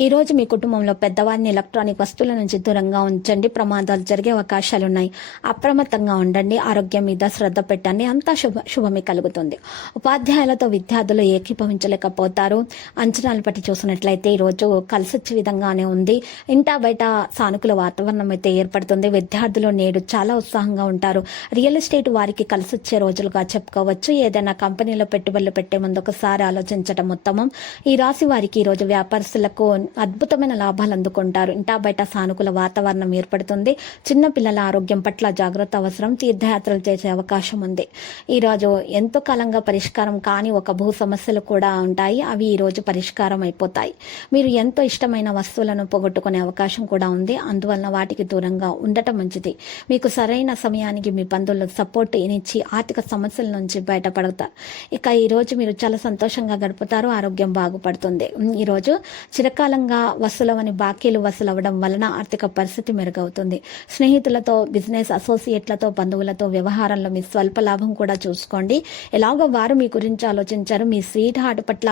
ఈ రోజు మీ కుటుంబంలో పెద్దవారిని ఎలక్ట్రానిక్ వస్తువుల నుంచి దూరంగా ఉంచండి. ప్రమాదాలు జరిగే అవకాశాలు ఉన్నాయి అప్రమత్తంగా ఉండండి. ఆరోగ్యం మీద శ్రద్ధ పెట్టండి. అంతా శుభ శుభమే కలుగుతుంది. ఉపాధ్యాయులతో విద్యార్థులు ఏకీభవించలేకపోతారు. అంచనాలు బట్టి చూసినట్లయితే ఈ రోజు కలిసొచ్చే విధంగానే ఉంది. ఇంటా బయట సానుకూల వాతావరణం అయితే ఏర్పడుతుంది. విద్యార్థులు నేడు చాలా ఉత్సాహంగా ఉంటారు. రియల్ ఎస్టేట్ వారికి కలిసొచ్చే రోజులుగా చెప్పుకోవచ్చు. ఏదైనా కంపెనీలో పెట్టుబడులు పెట్టే ముందు ఒకసారి ఆలోచించడం ఉత్తమం. ఈ రాశి వారికి ఈ రోజు వ్యాపారస్తులకు అద్భుతమైన లాభాలు అందుకుంటారు. ఇంటా బయట సానుకూల వాతావరణం ఏర్పడుతుంది. చిన్న పిల్లల ఆరోగ్యం పట్ల జాగ్రత్త అవసరం. తీర్థయాత్రలు చేసే అవకాశం ఉంది. ఈ రోజు ఎంతో కాలంగా పరిష్కారం కాని ఒక భూ సమస్యలు కూడా ఉంటాయి. అవి ఈరోజు పరిష్కారం అయిపోతాయి. మీరు ఎంతో ఇష్టమైన వస్తువులను పోగొట్టుకునే అవకాశం కూడా ఉంది. అందువలన వాటికి దూరంగా ఉండటం మంచిది. మీకు సరైన సమయానికి మీ బంధువులు సపోర్ట్ ఇనిచ్చి ఆర్థిక సమస్యల నుంచి బయటపడతారు ఇక ఈరోజు మీరు చాలా సంతోషంగా గడుపుతారు. ఆరోగ్యం బాగుపడుతుంది. ఈరోజు చిరకాల చిరకాలంగా వసూలవని బాకీలు వసూలవడం వలన ఆర్థిక పరిస్థితి మెరుగవుతుంది. స్నేహితులతో బిజినెస్ అసోసియేట్లతో బంధువులతో వ్యవహారంలో మీ స్వల్ప లాభం కూడా చూసుకోండి. ఎలాగో వారు మీ గురించి ఆలోచించారు. మీ స్వీట్ హార్ట్ పట్ల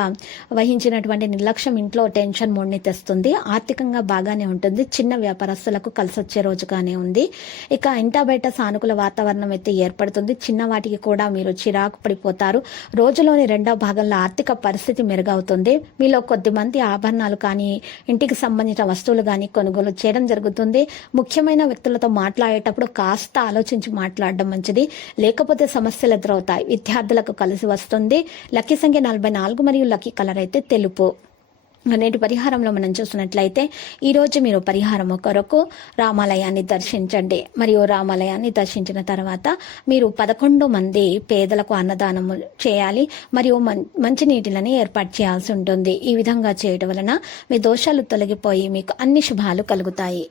వహించినటువంటి నిర్లక్ష్యం ఇంట్లో టెన్షన్ మూడ్ని తెస్తుంది. ఆర్థికంగా బాగానే ఉంటుంది. చిన్న వ్యాపారస్తులకు కలిసొచ్చే రోజుగానే ఉంది. ఇక ఇంట బయట సానుకూల వాతావరణం అయితే ఏర్పడుతుంది. చిన్న వాటికి కూడా మీరు చిరాకు పడిపోతారు. రోజులోని రెండో భాగంలో ఆర్థిక పరిస్థితి మెరుగవుతుంది. మీలో కొద్దిమంది ఆభరణాలు కానీ ఇంటికి సంబంధించిన వస్తువులు కానీ కొనుగోలు చేయడం జరుగుతుంది. ముఖ్యమైన వ్యక్తులతో మాట్లాడేటప్పుడు కాస్త ఆలోచించి మాట్లాడడం మంచిది. లేకపోతే సమస్యలు ఎదురవుతాయి. విద్యార్థులకు కలిసి వస్తుంది. లక్కీ సంఖ్య నలభై నాలుగు మరియు లక్కీ కలర్ అయితే తెలుపు. నేటి పరిహారంలో మనం చూసినట్లయితే ఈరోజు మీరు పరిహారం కొరకు రామాలయాన్ని దర్శించండి. మరియు రామాలయాన్ని దర్శించిన తర్వాత మీరు పదకొండు మంది పేదలకు అన్నదానము చేయాలి. మరియు మం- మంచినీటిని ఏర్పాటు చేయాల్సి ఉంటుంది. ఈ విధంగా చేయడం వలన మీ దోషాలు తొలగిపోయి మీకు అన్ని శుభాలు కలుగుతాయి.